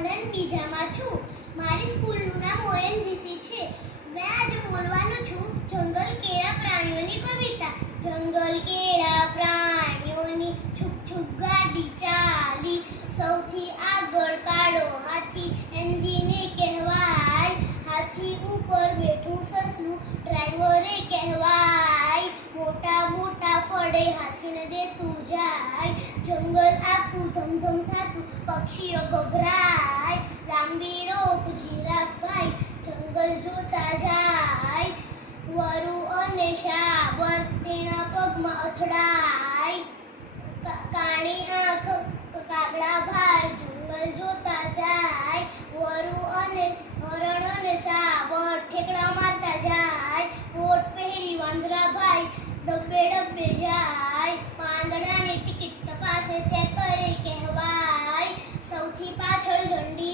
ધોરણ બીજામાં છું. મારી સ્કૂલનું નામ ONGC છે. મેં આજે બોલવાનું છું જંગલ કેળા પ્રાણીઓની કવિતા. જંગલ કેળા પ્રાણીઓની છુક છુક ગાડી ચાલી, સૌથી આગળ કાળો હાથી એન્જિને કહેવાય. હાથી ઉપર બેઠું સસલું ડ્રાઈવરે કહેવાય. મોટા મોટા ફળે હાથીને દેતું જાય. જંગલ આખું ધમધમ થાતું, પક્ષીઓ ગભરાય. લાંબી ડોક જીરાફભાઈ જંગલ જોતા જાય. વરુ અને શાબર તેના પગમાં અથડાય. કાળી આંખ કાગડાભાઈ જંગલ જોતા જાય. વરુ અને હરણ અને શાબર ઠેકડા મારતા જાય. કોટ પહેરી વાંદરાભાઈ ડબ્બે ડબ્બે જાય. પાંદડાની ટિકિટ તપાસે ચેક કરે કહેવાય. સૌથી પાછળ ઝંડી